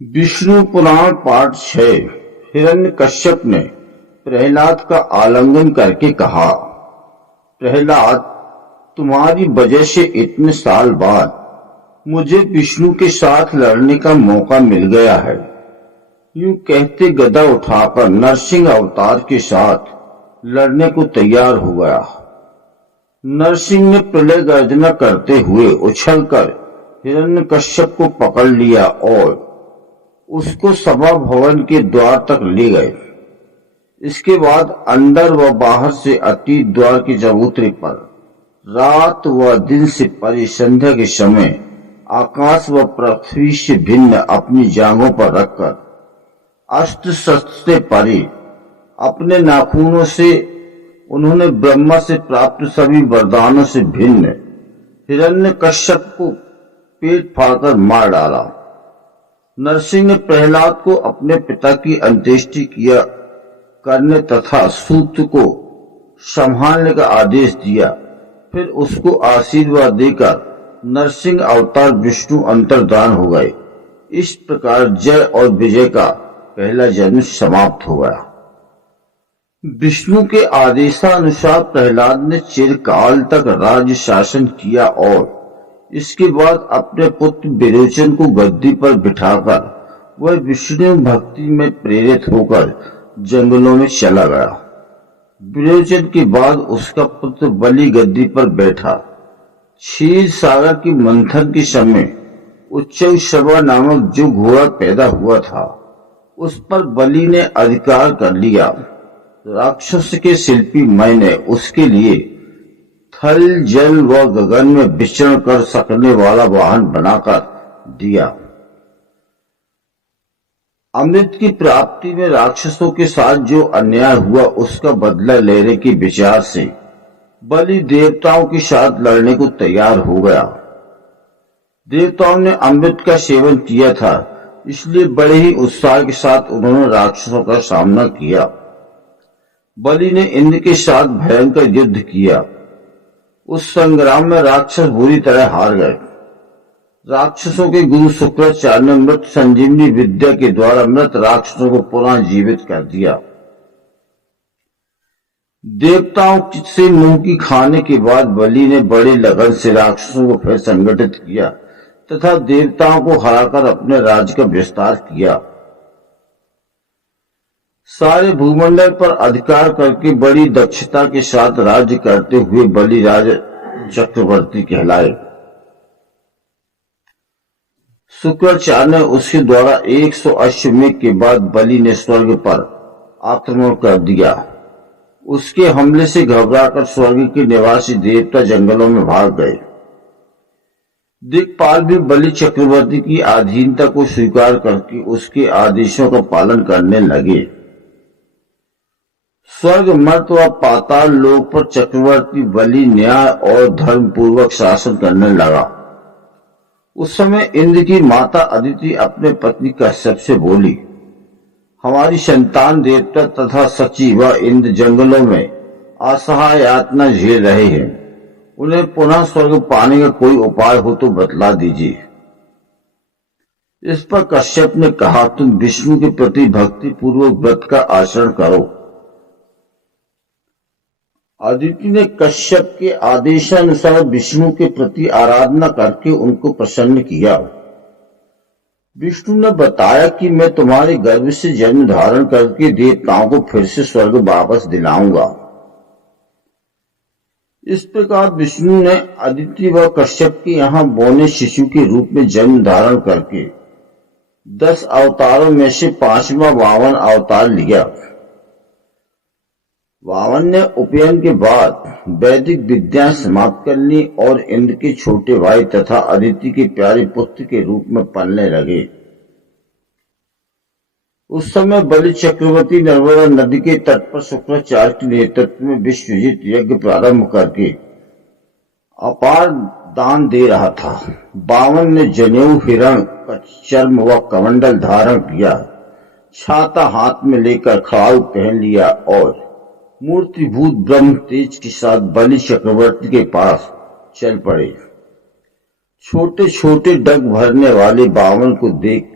विष्णु पुराण पाठ 6। हिरण्यकश्यप ने प्रहलाद का आलिंगन करके कहा, प्रहलाद, तुम्हारी वजह से इतने साल बाद मुझे विष्णु के साथ लड़ने का मौका मिल गया है। यूं कहते गदा उठाकर नरसिंह अवतार के साथ लड़ने को तैयार हो गया। नरसिंह ने प्रलय गर्जना करते हुए उछलकर हिरण्यकश्यप को पकड़ लिया और उसको सभा भवन के द्वार तक ले गए। इसके बाद अंदर व बाहर से अतीत द्वार के चबूतरे पर रात व दिन से परे संध्या के समय आकाश व पृथ्वी से भिन्न अपनी जांघों पर रखकर अस्त्र शस्त्र से परे अपने नाखूनों से उन्होंने ब्रह्मा से प्राप्त सभी वरदानों से भिन्न हिरण्यकश्यप को पेट फाड़कर मार डाला। नरसिंह ने प्रहलाद को अपने पिता की अंत्येष्टि किया करने तथा सूत को संभालने का आदेश दिया। फिर उसको आशीर्वाद देकर नरसिंह अवतार विष्णु अंतर्धान हो गए। इस प्रकार जय और विजय का पहला जन्म समाप्त हो गया। विष्णु के आदेशानुसार प्रहलाद ने चिरकाल तक राज्य शासन किया और इसके बाद अपने पुत्र विरोचन को गद्दी पर बिठाकर वह विष्णु भक्ति में प्रेरित होकर जंगलों में चला गया। विरोचन के बाद उसका पुत्र बलि गद्दी पर बैठा। क्षीर सागर की मंथन के समय उच्चैःश्रवा नामक जो घोड़ा पैदा हुआ था उस पर बलि ने अधिकार कर लिया। राक्षस के शिल्पी मैंने उसके लिए थल जल व गगन में विचरण कर सकने वाला वाहन बनाकर दिया। अमृत की प्राप्ति में राक्षसों के साथ जो अन्याय हुआ उसका बदला लेने के विचार से बलि देवताओं के साथ लड़ने को तैयार हो गया। देवताओं ने अमृत का सेवन किया था, इसलिए बड़े ही उत्साह के साथ उन्होंने राक्षसों का सामना किया। बलि ने इंद्र के साथ भयंकर युद्ध किया। उस संग्राम में राक्षस बुरी तरह हार गए। राक्षसों के गुरु शुक्राचार्य ने मृत संजीवनी विद्या के द्वारा मृत राक्षसों को पुनः जीवित कर दिया। देवताओं से मुंह की खाने के बाद बलि ने बड़े लगन से राक्षसों को फिर संगठित किया तथा देवताओं को हराकर अपने राज्य का विस्तार किया। सारे भूमंडल पर अधिकार करके बड़ी दक्षता के साथ राज्य करते हुए बलि राज चक्रवर्ती कहलाए। शुक्राचार्य ने उसके द्वारा 100 अश्वमेध के बाद बलि ने स्वर्ग पर आक्रमण कर दिया। उसके हमले से घबराकर स्वर्ग के निवासी देवता जंगलों में भाग गए। दिक्पाल भी बलि चक्रवर्ती की अधीनता को स्वीकार करके उसके आदेशों का पालन करने लगे। स्वर्ग, मर्त्य व पाताल लोक पर चक्रवर्ती बलि न्याय और धर्म पूर्वक शासन करने लगा। उस समय इंद्र की माता अदिति अपने पत्नी कश्यप से बोली, हमारी संतान देवता तथा सची व इंद्र जंगलों में असहाय यातना झेल रहे हैं। उन्हें पुनः स्वर्ग पाने का कोई उपाय हो तो बतला दीजिए। इस पर कश्यप ने कहा, तुम विष्णु के प्रति भक्ति पूर्वक व्रत का आचरण करो। अदिति ने कश्यप के आदेशानुसार विष्णु के प्रति आराधना करके उनको प्रसन्न किया। विष्णु ने बताया कि मैं तुम्हारे गर्भ से जन्म धारण करके देवताओं को फिर से स्वर्ग वापस दिलाऊंगा। इस प्रकार विष्णु ने अदिति व कश्यप के यहाँ बोने शिशु के रूप में जन्म धारण करके 10 अवतारों में से 5वां वामन अवतार लिया। वामन ने उपनयन के बाद वैदिक विद्या समाप्त कर ली और इंद्र के छोटे भाई तथा अदिति के प्यारे पुत्र के रूप में पलने लगे। उस समय बलि चक्रवर्ती नर्मदा नदी के तट पर शुक्राचार्य के नेतृत्व में विश्वजित यज्ञ प्रारंभ करके अपार दान दे रहा था। वामन ने जनेऊ, हिरण का चर्म व कमंडल धारण किया, छाता हाथ में लेकर खड़ाऊ पहन लिया और मूर्तिभूत ब्रह्म तेज के साथ बलि चक्रवर्ती के पास चल पड़े। छोटे छोटे डग भरने वाले वामन को देख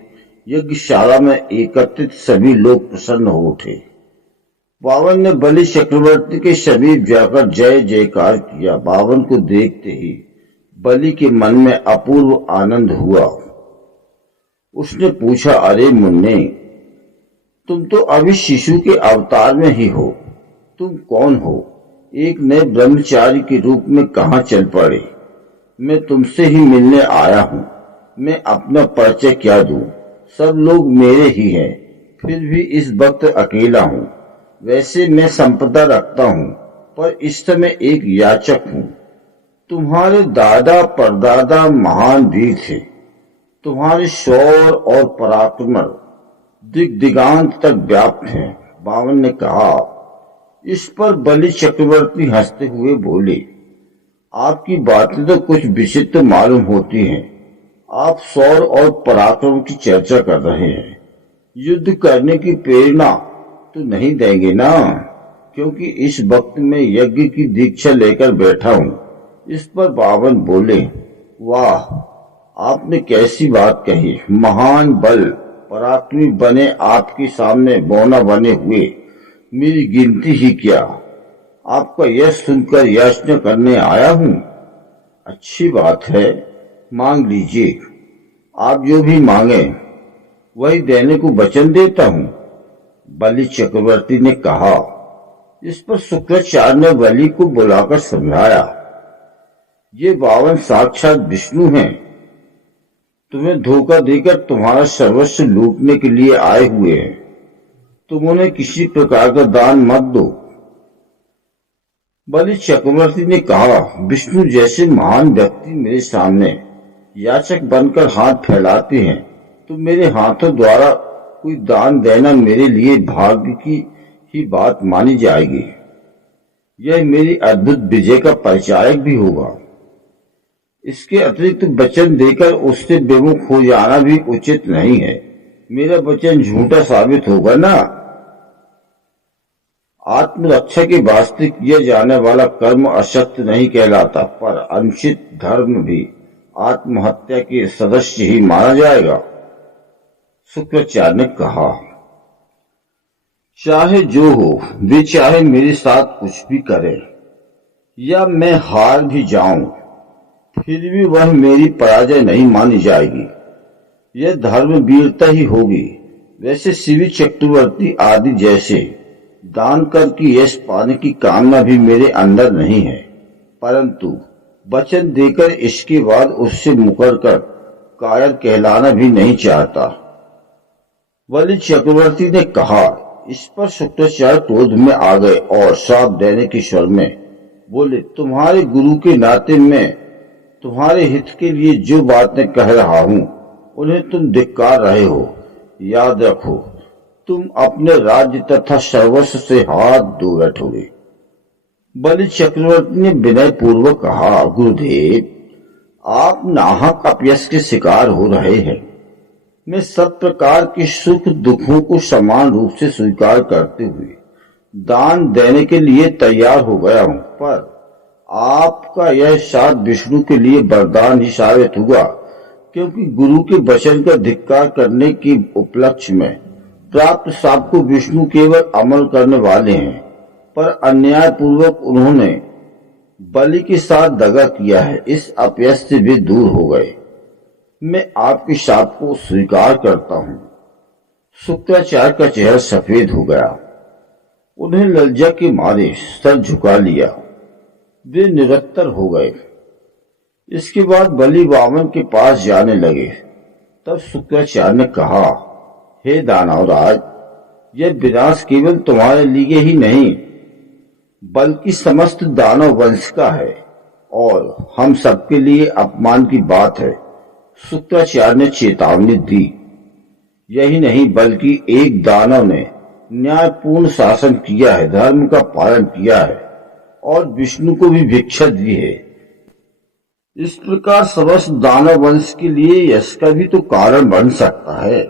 यज्ञशाला में एकत्रित सभी लोग प्रसन्न हो उठे। बावन ने बलि चक्रवर्ती के समीप जाकर जय जयकार किया। बावन को देखते ही बलि के मन में अपूर्व आनंद हुआ। उसने पूछा, अरे मुन्ने, तुम तो अभी शिशु के अवतार में ही हो। तुम कौन हो? एक नए ब्रह्मचारी के रूप में कहाँ चल पड़े? मैं तुमसे ही मिलने आया हूँ। मैं अपना परिचय क्या दूं? सब लोग मेरे ही हैं, फिर भी इस वक्त अकेला हूँ। वैसे मैं संपदा रखता हूँ, पर इस समय एक याचक हूँ। तुम्हारे दादा परदादा महान वीर थे। तुम्हारे शौर्य और पराक्रम दिग्दिगांत तक व्याप्त हैं। बावन ने कहा। इस पर बलि चक्रवर्ती हंसते हुए बोले, आपकी बातें तो कुछ विचित्र मालूम होती हैं। आप शौर्य और पराक्रम की चर्चा कर रहे हैं, युद्ध करने की प्रेरणा तो नहीं देंगे ना? क्योंकि इस वक्त मैं यज्ञ की दीक्षा लेकर बैठा हूँ। इस पर बावन बोले, वाह, आपने कैसी बात कही। महान बल पराक्रमी बने आपके सामने बौना बने हुए मेरी गिनती ही क्या। आपका यश सुनकर याचना करने आया हूँ। अच्छी बात है, मांग लीजिए। आप जो भी मांगे वही देने को वचन देता हूँ, बलि चक्रवर्ती ने कहा। इस पर शुक्राचार्य ने बलि को बुलाकर समझाया, ये बावन साक्षात विष्णु हैं। तुम्हें धोखा देकर तुम्हारा सर्वस्व लूटने के लिए आए हुए हैं। तुम उन्हें किसी प्रकार का दान मत दो। बलि चक्रवर्ती ने कहा, विष्णु जैसे महान व्यक्ति मेरे सामने याचक बनकर हाथ फैलाते हैं तो मेरे हाथों द्वारा कोई दान देना मेरे लिए भाग्य की ही बात मानी जाएगी। यह मेरी अद्भुत विजय का परिचायक भी होगा। इसके अतिरिक्त वचन देकर उससे विमुख हो जाना भी उचित नहीं है। मेरा वचन झूठा साबित होगा ना। आत्मरक्षा के वास्ते किया जाने वाला कर्म असत्य नहीं कहलाता, पर अनुचित धर्म भी आत्महत्या के सदस्य ही माना जाएगा। शुक्राचार्य ने कहा, चाहे जो हो, वे चाहे मेरे साथ कुछ भी करें या मैं हार भी जाऊं, फिर भी वह मेरी पराजय नहीं मानी जाएगी। यह धर्म वीरता ही होगी। वैसे शिवी चक्रवर्ती आदि जैसे दान करके यश पाने की कामना भी मेरे अंदर नहीं है, परंतु वचन देकर इसके बाद उससे मुकरकर कायर कहलाना भी नहीं चाहता। बलि चक्रवर्ती ने कहा। इस पर शुक्राचार्य क्रोध में आ गए और श्राप देने के स्वर में बोले, तुम्हारे गुरु के नाते मैं तुम्हारे हित के लिए जो बातें कह रहा हूं उन्हें तुम धिक्कार रहे हो। याद रखो, तुम अपने राज्य तथा सर्वस्व से हाथ धो बैठोगे। बलि चक्रवर्ती ने विनय पूर्वक कहा, गुरुदेव, आप नाहक अपयश के शिकार हो रहे हैं। मैं सब प्रकार के सुख दुखों को समान रूप से स्वीकार करते हुए दान देने के लिए तैयार हो गया हूं, पर आपका यह साथ विष्णु के लिए वरदान ही साबित हुआ, क्योंकि गुरु के वचन का धिक्कार करने के उपलक्ष्य में प्राप्त साप को विष्णु केवल अमल करने वाले हैं, पर अन्याय पूर्वक उन्होंने बलि के साथ दगा किया है। इस अपयश से वे दूर हो गए। मैं आपके शाप को स्वीकार करता हूँ। शुक्राचार्य का चेहरा सफेद हो गया। उन्हें लज्जा के मारे सर झुका लिया। वे निरत्तर हो गए। इसके बाद बलि बावन के पास जाने लगे। तब शुक्राचार्य ने कहा, हे दानवराज, यह विनाश केवल तुम्हारे लिए ही नहीं बल्कि समस्त दानव वंश का है और हम सबके लिए अपमान की बात है। शुक्राचार्य ने चेतावनी दी। यही नहीं बल्कि एक दानव ने न्यायपूर्ण शासन किया है, धर्म का पालन किया है और विष्णु को भी भिक्षा दी है। इस प्रकार समस्त दानव वंश के लिए यश का भी तो कारण बन सकता है।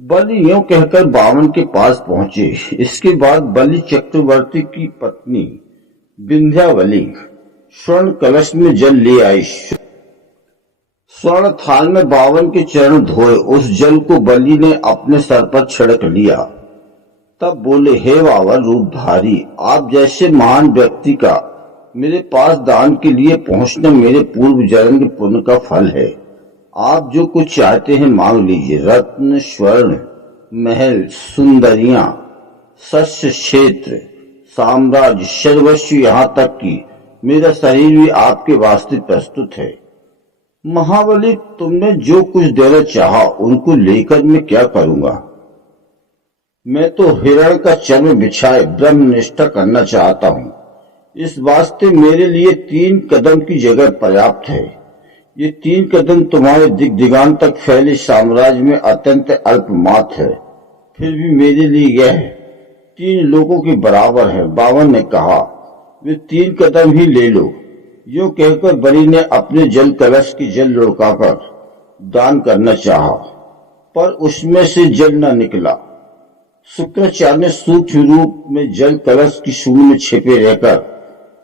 बलि यूं कहकर बावन के पास पहुंचे। इसके बाद बलि चक्रवर्ती की पत्नी विंध्यावली स्वर्ण कलश में जल ले आई। स्वर्ण थाल में बावन के चरण धोए उस जल को बलि ने अपने सर पर छिड़क लिया। तब बोले, हे बावन रूपधारी, आप जैसे महान व्यक्ति का मेरे पास दान के लिए पहुंचना मेरे पूर्व जन्म के पुण्य का फल है। आप जो कुछ चाहते हैं मांग लीजिए। रत्न, स्वर्ण, महल, सुंदरियां, शस्य क्षेत्र, साम्राज्य, सर्वस्व, यहाँ तक कि मेरा शरीर भी आपके वास्ते प्रस्तुत है। महाबली, तुमने जो कुछ देना चाहा उनको लेकर मैं क्या करूंगा? मैं तो हिरण का चर्म बिछाए ब्रह्मनिष्ठा करना चाहता हूँ। इस वास्ते मेरे लिए 3 कदम की जगह पर्याप्त है। ये 3 कदम तुम्हारे दिग्दिगांत तक फैले साम्राज्य में अत्यंत अल्प मात्र है। फिर भी मेरे लिए यह 3 लोगों के बराबर है। बावन ने कहा, वे 3 कदम ही ले लो। यूं कहकर बलि ने अपने जल कलश की जल लुढ़काकर दान करना चाहा, पर उसमें से जल न निकला। शुक्राचार्य ने सूक्ष्म रूप में जल कलश की सूंड में छिपे रहकर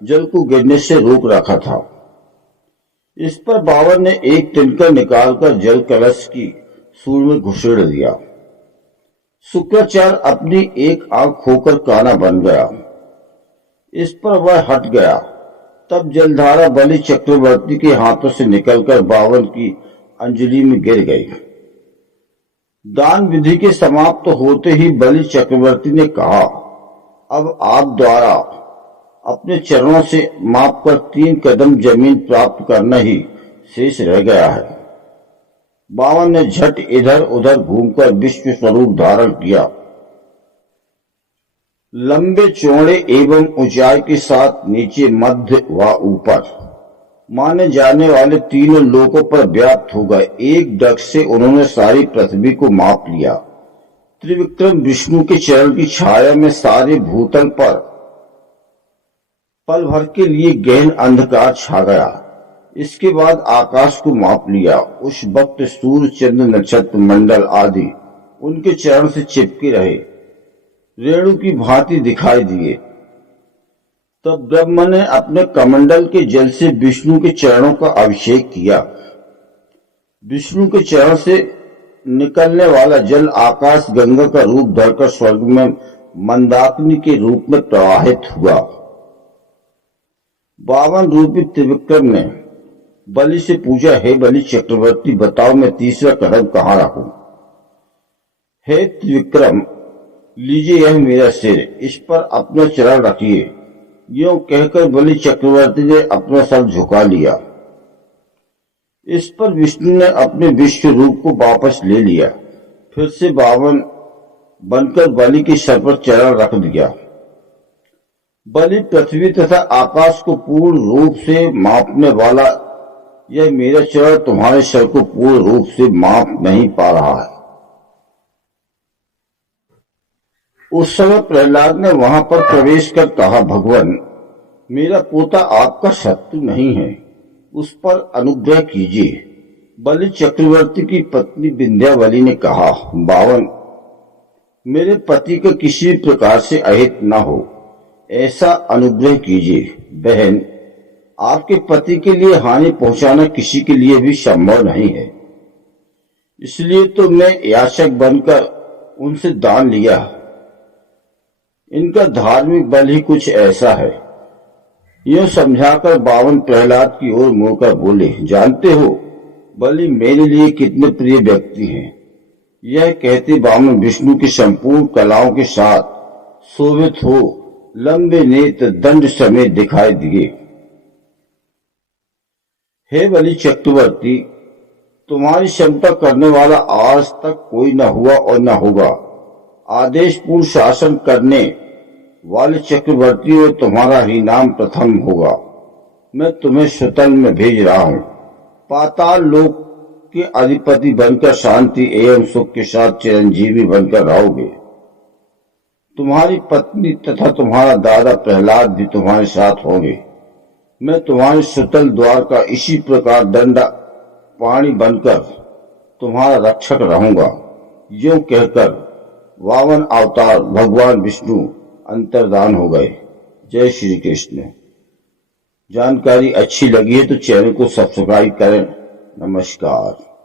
जल को गिरने से रोक रखा था। इस पर बावन ने एक तिनका निकालकर जल कलश की सूंड में घुसेड़ दिया। शुक्राचार्य अपनी एक आंख खोकर काना बन गया। इस पर वह हट गया। तब जलधारा बलि चक्रवर्ती के हाथों से निकलकर बावन की अंजलि में गिर गई। दान विधि के समाप्त होते ही बलि चक्रवर्ती ने कहा, अब आप द्वारा अपने चरणों से माप कर 3 कदम जमीन प्राप्त करना ही शेष रह गया है। बावन ने झट इधर उधर घूमकर विश्व स्वरूप धारण किया। लंबे चौड़े एवं ऊंचाई के साथ नीचे, मध्य व ऊपर माने जाने वाले 3 लोकों पर व्याप्त हो गए। एक डग से उन्होंने सारी पृथ्वी को माप लिया। त्रिविक्रम विष्णु के चरण की छाया में सारे भूतल पर पल भर के लिए गहन अंधकार छा गया। इसके बाद आकाश को माप लिया। उस वक्त सूर्य, चंद्र, नक्षत्र मंडल आदि उनके चरण से चिपके रहे, रेणु की भांति दिखाई दिए। तब ब्रह्मा ने अपने कमंडल के जल से विष्णु के चरणों का अभिषेक किया। विष्णु के चरण से निकलने वाला जल आकाश गंगा का रूप धरकर स्वर्ग में मंदाकिनी के रूप में प्रवाहित हुआ। 52 रूपी त्रिविक्रम ने बलि से पूछा, हे बलि चक्रवर्ती, बताओ मैं तीसरा कदम कहाँ रखूं? हे त्रिविक्रम, लीजिए यह मेरा सिर, इस पर अपना चरण रखिए। यूं कहकर बलि चक्रवर्ती ने अपना सर झुका लिया। इस पर विष्णु ने अपने विश्व रूप को वापस ले लिया। फिर से 52 बनकर बलि के सर पर चरण रख दिया। बलि पृथ्वी तथा आकाश को पूर्ण रूप से मापने वाला यह मेरा चरण तुम्हारे सर को पूर्ण रूप से माप नहीं पा रहा है। उस समय प्रहलाद ने वहां पर प्रवेश कर कहा, भगवान, मेरा पोता आपका शत्रु नहीं है, उस पर अनुग्रह कीजिए। बलि चक्रवर्ती की पत्नी विंध्यावली ने कहा, 52, मेरे पति का किसी प्रकार से अहित न हो, ऐसा अनुग्रह कीजिए। बहन, आपके पति के लिए हानि पहुंचाना किसी के लिए भी संभव नहीं है, इसलिए तो मैं याचक बनकर उनसे दान लिया। इनका धार्मिक बल ही कुछ ऐसा है। यूं समझाकर 52 प्रहलाद की ओर मुड़कर बोले, जानते हो बलि मेरे लिए कितने प्रिय व्यक्ति हैं। यह कहते 52 विष्णु की संपूर्ण कलाओं के साथ शोभित हो लंबे नेत्र दंड समेत दिखाई दिए। हे बलि चक्रवर्ती, तुम्हारी क्षमता करने वाला आज तक कोई न हुआ और न होगा। आदेश पूर्ण शासन करने वाले चक्रवर्ती में तुम्हारा ही नाम प्रथम होगा। मैं तुम्हें सुतल में भेज रहा हूं। पाताल लोक के अधिपति बनकर शांति एवं सुख के साथ चिरंजीवी बनकर रहोगे। तुम्हारी पत्नी तथा तुम्हारा दादा प्रहलाद भी तुम्हारे साथ होंगे। मैं तुम्हारे सुतल द्वार का इसी प्रकार दंड पाणी बनकर तुम्हारा रक्षक रहूंगा। यूं कहकर 52 अवतार भगवान विष्णु अंतर्धान हो गए। जय श्री कृष्ण। जानकारी अच्छी लगी है तो चैनल को सब्सक्राइब करें, नमस्कार।